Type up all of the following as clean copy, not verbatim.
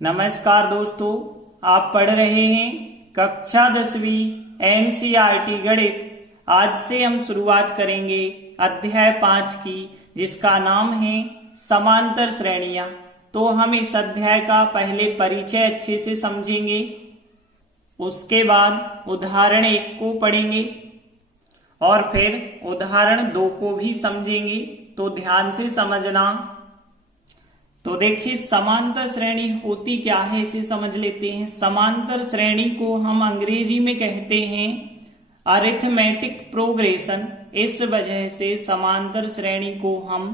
नमस्कार दोस्तों, आप पढ़ रहे हैं कक्षा 10वीं एनसीईआरटी गणित। आज से हम शुरुआत करेंगे अध्याय 5 की, जिसका नाम है समांतर श्रेणियां। तो हम इस अध्याय का पहले परिचय अच्छे से समझेंगे, उसके बाद उदाहरण 1 को पढ़ेंगे और फिर उदाहरण 2 को भी समझेंगे। तो ध्यान से समझना। तो देखिए, समांतर श्रेणी होती क्या है इसे समझ लेते हैं। समांतर श्रेणी को हम अंग्रेजी में कहते हैं अरिथमेटिक प्रोग्रेशन। इस वजह से समांतर श्रेणी को हम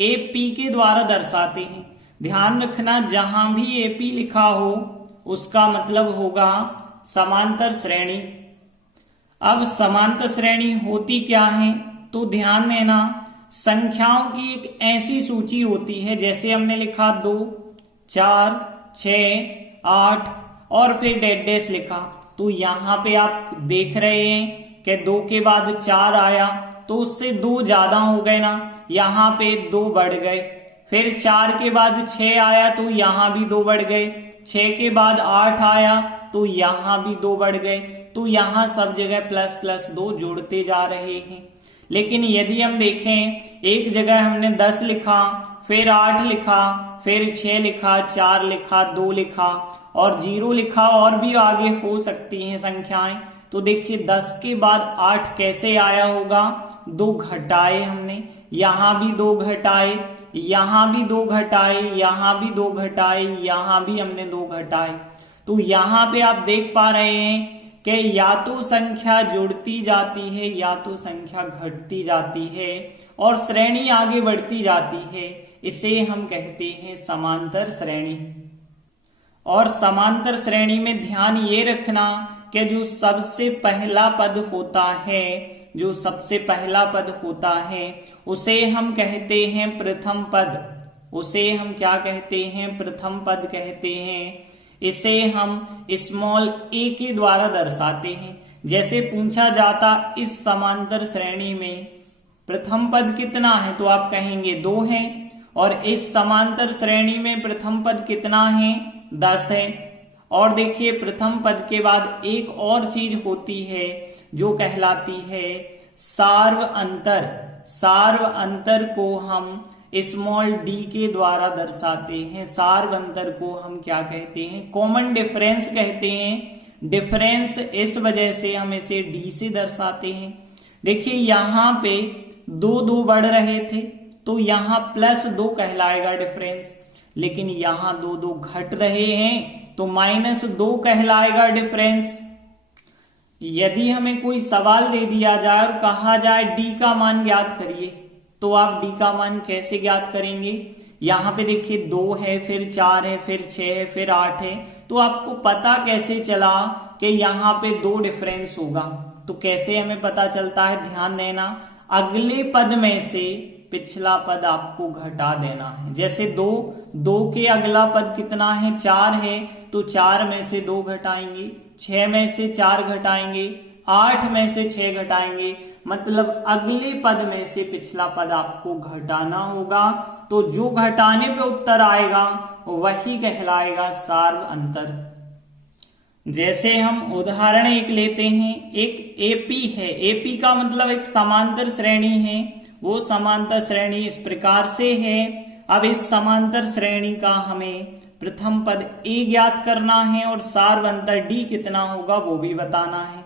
एपी के द्वारा दर्शाते हैं। ध्यान रखना, जहां भी एपी लिखा हो उसका मतलब होगा समांतर श्रेणी। अब समांतर श्रेणी होती क्या है, तो ध्यान देना, संख्याओं की एक ऐसी सूची होती है, जैसे हमने लिखा 2, 4, 6, 8 और फिर डेड डैश लिखा। तो यहां पे आप देख रहे हैं कि 2 के बाद 4 आया तो उससे 2 ज्यादा हो गए ना, यहां पे 2 बढ़ गए। फिर 4 के बाद 6 आया तो यहां भी 2 बढ़ गए। 6 के बाद 8 आया तो यहां भी 2 बढ़ गए। तो यहां सब जगह प्लस प्लस 2 जोड़ते जा रहे हैं। लेकिन यदि हम देखें, एक जगह हमने 10 लिखा, फिर 8 लिखा, फिर 6 लिखा, 4 लिखा, 2 लिखा और 0 लिखा, और भी आगे हो सकती हैं संख्याएं। तो देखिए, 10 के बाद 8 कैसे आया होगा, 2 घटाए हमने, यहां भी 2 घटाए, यहां भी 2 घटाए, यहां भी 2 घटाए, यहां भी हमने 2 घटाए। तो यहां पे आप देख पा रहे हैं कि या तो संख्या जुड़ती जाती है या तो संख्या घटती जाती है और श्रेणी आगे बढ़ती जाती है। इसे हम कहते हैं समांतर श्रेणी। और समांतर श्रेणी में ध्यान ये रखना कि जो सबसे पहला पद होता है उसे हम कहते हैं प्रथम पद। उसे हम क्या कहते हैं, प्रथम पद कहते हैं। इसे हम स्मॉल ए के द्वारा दर्शाते हैं। जैसे पूछा जाता, इस समांतर श्रेणी में प्रथम पद कितना है, तो आप कहेंगे 2 है। और इस समांतर श्रेणी में प्रथम पद कितना है, 10 है। और देखिए, प्रथम पद के बाद एक और चीज होती है जो कहलाती है सार्व अंतर। सार्व अंतर को हम स्मॉल डी के द्वारा दर्शाते हैं। सार्व अंतर को हम क्या कहते हैं, कॉमन डिफरेंस कहते हैं। डिफरेंस इस वजह से हम इसे डी से दर्शाते हैं। देखिए, यहां पे 2 बढ़ रहे थे तो यहां +2 कहलाएगा डिफरेंस, लेकिन यहां 2 घट रहे हैं तो -2 कहलाएगा डिफरेंस। यदि हमें कोई सवाल दे दिया जाए और कहा जाए डी का मान ज्ञात करिए, तो आप डी का मान कैसे ज्ञात करेंगे। यहां पे देखिए 2 है, फिर 4 है, फिर 6 है, फिर 8 है। तो आपको पता कैसे चला कि यहां पे 2 डिफरेंस होगा। तो कैसे हमें पता चलता है, ध्यान देना, अगले पद में से पिछला पद आपको घटा देना है। जैसे 2 के अगला पद कितना है, 4 है, तो 4 में से 2 घटाएंगे, 6 में से 4 घटाएंगे, 8 में से 6 घटाएंगे। मतलब अगले पद में से पिछला पद आपको घटाना होगा। तो जो घटाने पे उत्तर आएगा वही कहलाएगा सार्व अंतर। जैसे हम उदाहरण 1 लेते हैं। एक एपी है। एपी का मतलब एक समांतर श्रेणी है। वो समांतर श्रेणी इस प्रकार से है। अब इस समांतर श्रेणी का हमें प्रथम पद ए ज्ञात करना है और सार्व अंतर डी कितना होगा वो भी बताना है।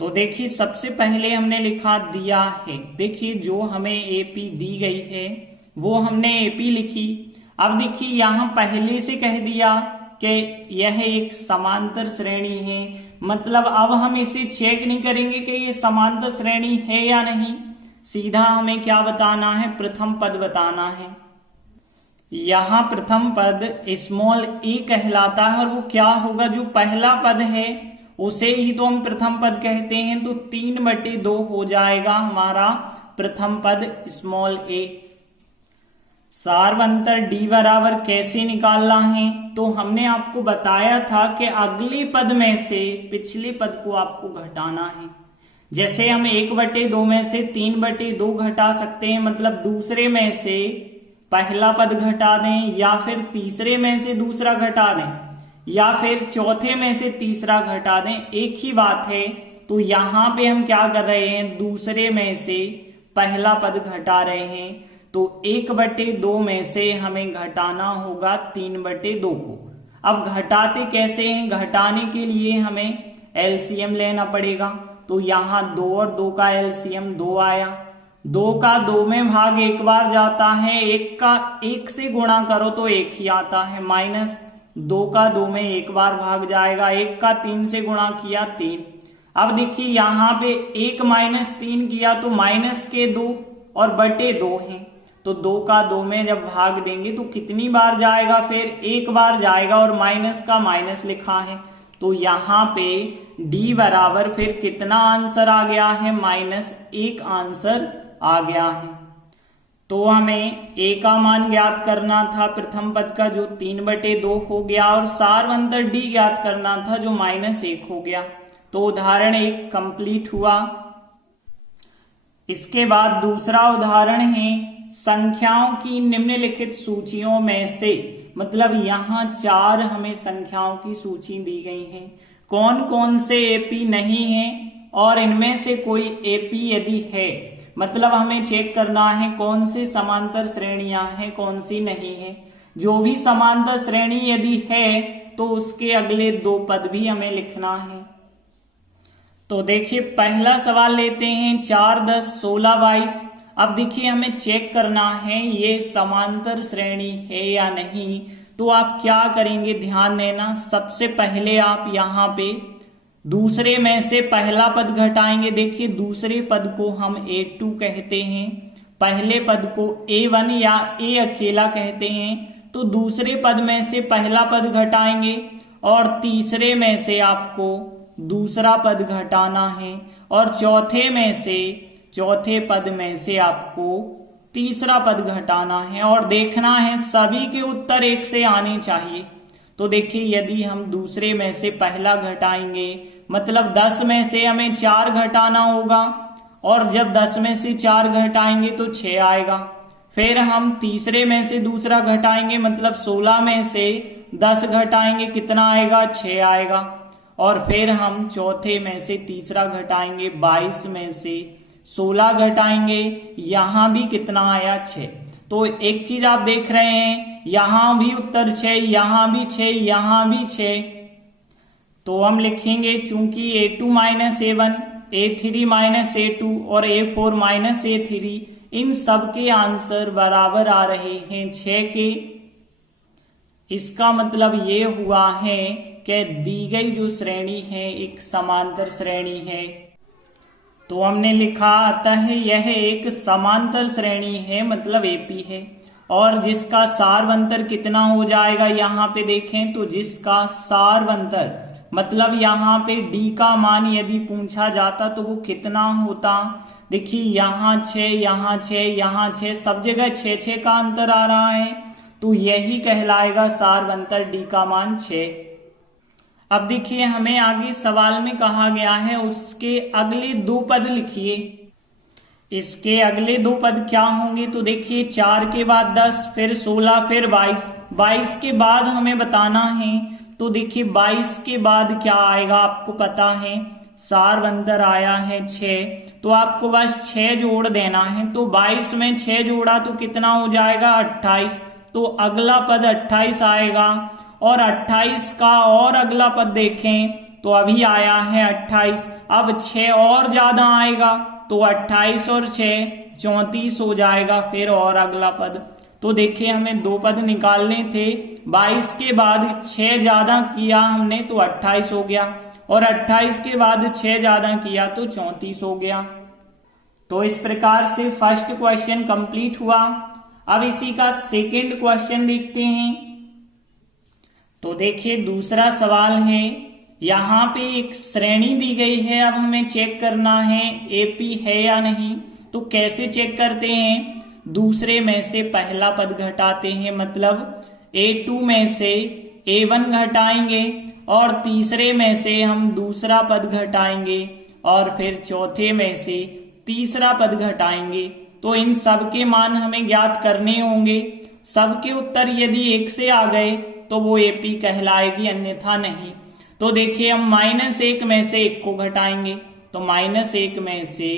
तो देखिए, सबसे पहले हमने लिखा दिया है। देखिए, जो हमें एपी दी गई है वो हमने एपी लिखी। अब देखिए, यहां पहले से कह दिया कि यह एक समांतर श्रेणी है। मतलब अब हम इसे चेक नहीं करेंगे कि ये समांतर श्रेणी है या नहीं, सीधा हमें क्या बताना है, प्रथम पद बताना है। यहां प्रथम पद स्मॉल ए कहलाता है और वो क्या होगा, जो पहला पद है उसे ही तो हम प्रथम पद कहते हैं। तो 3/2 हो जाएगा हमारा प्रथम पद स्मॉल ए। सार्व अंतर डी बराबर कैसे निकालना है, तो हमने आपको बताया था कि अगले पद में से पिछले पद को आपको घटाना है। जैसे हम 1/2 में से 3/2 घटा सकते हैं, मतलब दूसरे में से पहला पद घटा दें, या फिर तीसरे में से दूसरा घटा दें, या फिर चौथे में से तीसरा घटा दें, एक ही बात है। तो यहां पे हम क्या कर रहे हैं, दूसरे में से पहला पद घटा रहे हैं। तो 1/2 में से हमें घटाना होगा 3/2 को। अब घटाते कैसे हैं, घटाने के लिए हमें एलसीएम लेना पड़ेगा। तो यहां 2 और 2 का एलसीएम 2 आया। 2 का 2 में भाग एक बार जाता है, 1 का 1 से गुणा करो तो 1 ही आता है, माइनस 2 का 2 में एक बार भाग जाएगा, 1 का 3 से गुणा किया 3। अब देखिए यहां पे 1 माइनस 3 किया तो माइनस के 2 और बटे 2 है। तो 2 का 2 में जब भाग देंगे तो कितनी बार जाएगा, फिर एक बार जाएगा, और माइनस का माइनस लिखा है। तो यहां पे डी बराबर फिर कितना आंसर आ गया है, -1 आंसर आ गया है। तो हमें ए का मान ज्ञात करना था प्रथम पद का, जो 3/2 हो गया, और सारवंतर डी ज्ञात करना था, जो -1 हो गया। तो उदाहरण 1 कंप्लीट हुआ। इसके बाद दूसरा उदाहरण है, संख्याओं की निम्नलिखित सूचियों में से, मतलब यहां 4 हमें संख्याओं की सूची दी गई है, कौन कौन से एपी नहीं है, और इनमें से कोई एपी यदि है, मतलब हमें चेक करना है कौन सी समांतर श्रेणियां हैं, कौन सी नहीं है। जो भी समांतर श्रेणी यदि है तो उसके अगले 2 पद भी हमें लिखना है। तो देखिए पहला सवाल लेते हैं, 4, 10, 16, 22। अब देखिए हमें चेक करना है ये समांतर श्रेणी है या नहीं। तो आप क्या करेंगे, ध्यान देना, सबसे पहले आप यहाँ पे दूसरे में से पहला पद घटाएंगे। देखिए दूसरे पद को हम A2 कहते हैं, पहले पद को A1 या A अकेला कहते हैं। तो दूसरे पद में से पहला पद घटाएंगे, और तीसरे में से आपको दूसरा पद घटाना है, और चौथे पद में से आपको तीसरा पद घटाना है, और देखना है सभी के उत्तर 1 से आने चाहिए। तो देखिए यदि हम दूसरे में से पहला घटाएंगे, मतलब 10 में से हमें 4 घटाना होगा, और जब 10 में से 4 घटाएंगे तो 6 आएगा। फिर हम तीसरे में से दूसरा घटाएंगे, मतलब 16 में से 10 घटाएंगे, कितना आएगा, 6 आएगा। और फिर हम चौथे में से तीसरा घटाएंगे, 22 में से 16 घटाएंगे, यहां भी कितना आया, 6। तो एक चीज आप देख रहे हैं, यहां भी उत्तर 6, यहां भी 6, यहां भी 6। तो हम लिखेंगे चूंकि A2 - A1, A3 - A2 और A4 - A3, इन सब के आंसर बराबर आ रहे हैं 6 के। इसका मतलब ये हुआ है कि दी गई जो श्रेणी है एक समांतर श्रेणी है। तो हमने लिखा, अतः यह एक समांतर श्रेणी है, मतलब एपी है। और जिसका सारवंतर कितना हो जाएगा, यहाँ पे देखें तो जिसका सारवंतर, मतलब यहाँ पे डी का मान यदि पूछा जाता तो वो कितना होता। देखिए यहाँ 6, यहाँ 6, यहाँ 6, सब जगह 6 का अंतर आ रहा है। तो यही कहलाएगा सारवंतर डी का मान 6। अब देखिए हमें आगे सवाल में कहा गया है उसके अगले 2 पद लिखिए। इसके अगले 2 पद क्या होंगे, तो देखिए 4 के बाद 10, फिर 16, फिर 22। 22 के बाद हमें बताना है। तो देखिए 22 के बाद क्या आएगा, आपको पता है सारवंतर आया है 6, तो आपको बस 6 जोड़ देना है। तो 22 में 6 जोड़ा तो कितना हो जाएगा, 28। तो अगला पद 28 आएगा। और 28 का और अगला पद देखें तो अभी आया है 28, अब 6 और ज्यादा आएगा, तो 28 और 6 34 हो जाएगा, फिर और अगला पद। तो देखिए हमें 2 पद निकालने थे, 22 के बाद 6 ज्यादा किया हमने तो 28 हो गया, और 28 के बाद 6 ज्यादा किया तो 34 हो गया। तो इस प्रकार से फर्स्ट क्वेश्चन कंप्लीट हुआ। अब इसी का सेकंड क्वेश्चन देखते हैं। तो देखिए दूसरा सवाल है, यहाँ पे एक श्रेणी दी गई है, अब हमें चेक करना है एपी है या नहीं। तो कैसे चेक करते हैं, दूसरे में से पहला पद घटाते हैं, मतलब A2 में से A1 घटाएंगे, और तीसरे में से हम दूसरा पद घटाएंगे, और फिर चौथे में से तीसरा पद घटाएंगे। तो इन सब के मान हमें ज्ञात करने होंगे। सबके उत्तर यदि 1 से आ गए तो वो एपी कहलाएगी, अन्यथा नहीं। तो देखिए हम -1 में से 1 को घटाएंगे, तो -1 में से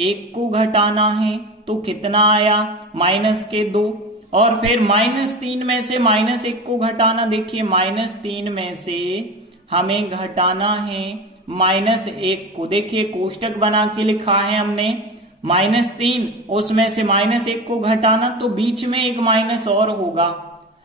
1 को घटाना है तो कितना आया, -2। और फिर -3 में से -1 को घटाना, देखिए -3 में से हमें घटाना है -1 को। देखिए कोष्टक बना के लिखा है हमने -3, उसमें से -1 को घटाना तो बीच में एक माइनस और होगा।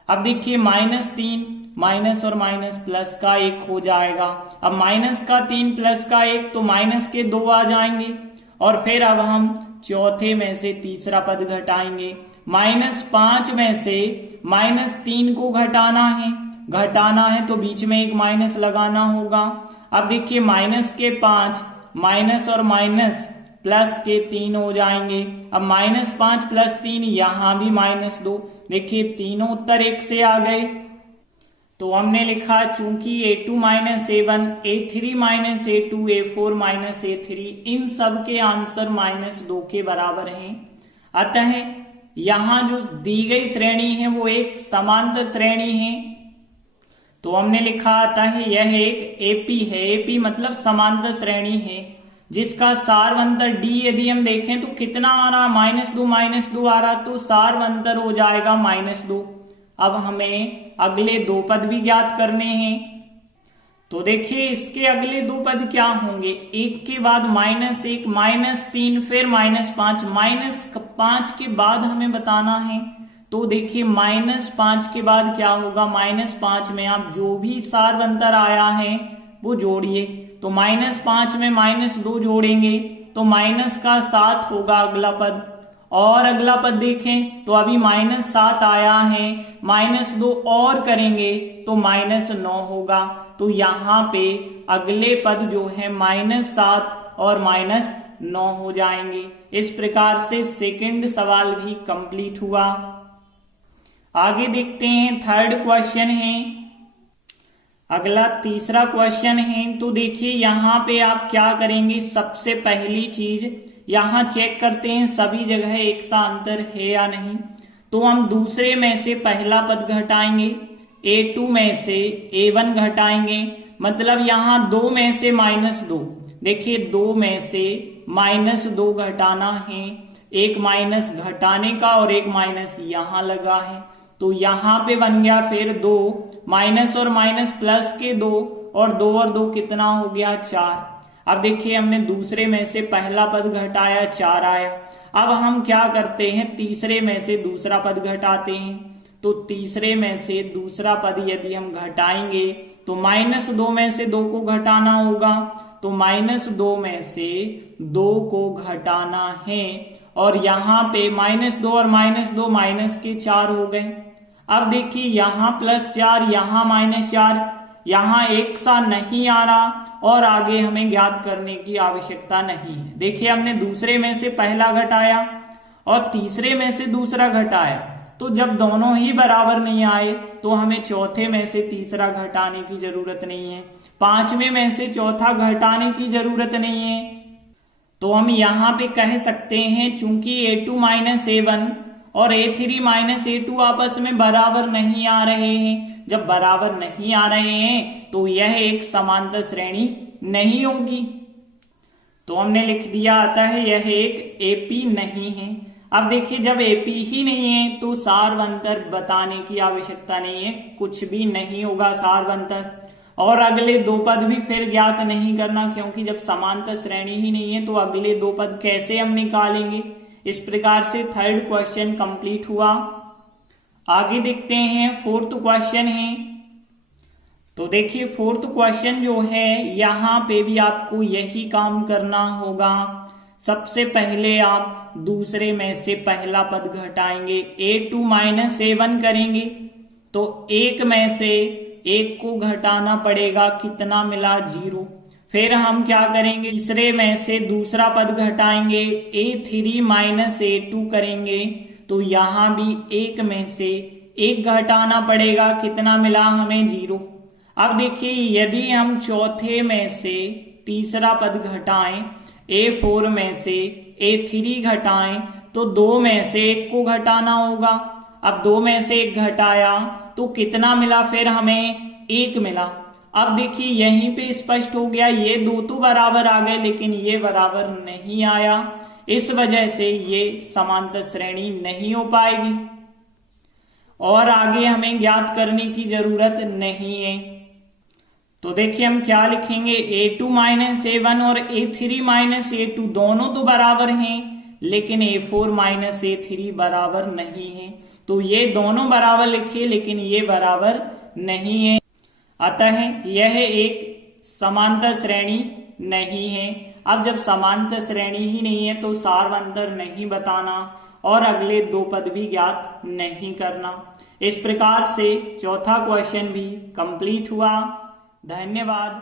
अब देखिए -3 माइनस और माइनस प्लस का 1 हो जाएगा। अब माइनस का 3 प्लस का 1 तो माइनस के 2 आ जाएंगे। और फिर अब हम चौथे में से तीसरा पद घटाएंगे, -5 में से -3 को घटाना है तो बीच में एक माइनस लगाना होगा। अब देखिए -5 माइनस और माइनस प्लस के 3 हो जाएंगे। अब -5 + 3 यहां भी -2। देखिए तीनों उत्तर 1 से आ गए। तो हमने लिखा चूंकि A2 - A1 A3 - A2 A4 - A3 इन सब के आंसर -2 के बराबर हैं, अतः यहां जो दी गई श्रेणी है वो एक समांतर श्रेणी है। तो हमने लिखा अतः यह एक एपी है। एपी मतलब समांतर श्रेणी है जिसका सारवंतर D यदि हम देखें तो कितना आ रहा, -2 आ रहा, तो सारवंतर हो जाएगा -2। अब हमें अगले 2 पद भी ज्ञात करने हैं। तो देखिए इसके अगले 2 पद क्या होंगे, 1 के बाद -1 -3 फिर -5 -5 के बाद हमें बताना है। तो देखिए -5 के बाद क्या होगा, -5 में आप जो भी सारवंतर आया है वो जोड़िए। तो -5 में -2 जोड़ेंगे तो -7 होगा अगला पद। और अगला पद देखें तो अभी -7 आया है, -2 और करेंगे तो -9 होगा। तो यहाँ पे अगले पद जो है -7 और -9 हो जाएंगे। इस प्रकार से सेकंड सवाल भी कंप्लीट हुआ। आगे देखते हैं थर्ड क्वेश्चन है। अगला तीसरा क्वेश्चन है। तो देखिए यहाँ पे आप क्या करेंगे, सबसे पहली चीज यहां चेक करते हैं सभी जगह एक सा अंतर है या नहीं। तो हम दूसरे में से पहला पद घटाएंगे, A2 में से A1 घटाएंगे, मतलब यहां 2 में से -2। देखिए 2 में से -2 घटाना है, एक माइनस घटाने का और एक माइनस यहां लगा है, तो यहां पे बन गया फिर 2 माइनस और माइनस प्लस के 2 और 2 और 2 कितना हो गया 4। अब देखिए हमने दूसरे में से पहला पद घटाया 4 आया। अब हम क्या करते हैं, तीसरे में से दूसरा पद घटाते हैं। तो तीसरे में से दूसरा पद यदि हम घटाएंगे तो -2 में से 2 को घटाना होगा, तो -2 में से 2 को घटाना है और यहाँ पे -2 और -2 माइनस के 4 हो गए। अब देखिए यहाँ +4 यहाँ -4, यहाँ एक सा नहीं आ रहा और आगे हमें ज्ञात करने की आवश्यकता नहीं है। देखिए हमने दूसरे में से पहला घटाया और तीसरे में से दूसरा घटाया, तो जब दोनों ही बराबर नहीं आए तो हमें चौथे में से तीसरा घटाने की जरूरत नहीं है, पांचवें में से चौथा घटाने की जरूरत नहीं है। तो हम यहाँ पे कह सकते हैं चूंकि A2 - A1 और A3 - A2 आपस में बराबर नहीं आ रहे हैं, जब बराबर नहीं आ रहे हैं तो यह एक समांतर श्रेणी नहीं होगी। तो हमने लिख दिया अतः यह एक एपी नहीं है। अब देखिए जब एपी ही नहीं है तो सारवंतर बताने की आवश्यकता नहीं है, कुछ भी नहीं होगा सारवंतर। और अगले 2 पद भी फिर ज्ञात नहीं करना, क्योंकि जब समांतर श्रेणी ही नहीं है तो अगले 2 पद कैसे हम निकालेंगे। इस प्रकार से थर्ड क्वेश्चन कंप्लीट हुआ। आगे देखते हैं फोर्थ क्वेश्चन है। तो देखिए फोर्थ क्वेश्चन जो है यहाँ पे भी आपको यही काम करना होगा। सबसे पहले आप दूसरे में से पहला पद घटाएंगे, A2 - A1 करेंगे तो 1 में से 1 को घटाना पड़ेगा, कितना मिला 0। फिर हम क्या करेंगे, तीसरे में से दूसरा पद घटाएंगे, A3 - A2 करेंगे तो यहां भी 1 में से 1 घटाना पड़ेगा, कितना मिला हमें 0। अब देखिए यदि हम चौथे में से तीसरा पद घटाएं, A4 में से A3 घटाएं तो 2 में से 1 को घटाना होगा। अब 2 में से 1 घटाया तो कितना मिला, फिर हमें 1 मिला। अब देखिए यहीं पे स्पष्ट हो गया, ये 2 तो बराबर आ गए लेकिन ये बराबर नहीं आया, इस वजह से ये समांतर श्रेणी नहीं हो पाएगी और आगे हमें ज्ञात करने की जरूरत नहीं है। तो देखिए हम क्या लिखेंगे, a2 माइनस a1 और a3 माइनस a2 दोनों तो बराबर हैं लेकिन a4 माइनस a3 बराबर नहीं है। तो ये दोनों बराबर लिखिए लेकिन ये बराबर नहीं है, अतः यह एक समांतर श्रेणी नहीं है। अब जब समांतर श्रेणी ही नहीं है तो सार्वंतर नहीं बताना और अगले 2 पद भी ज्ञात नहीं करना। इस प्रकार से चौथा क्वेश्चन भी कंप्लीट हुआ। धन्यवाद।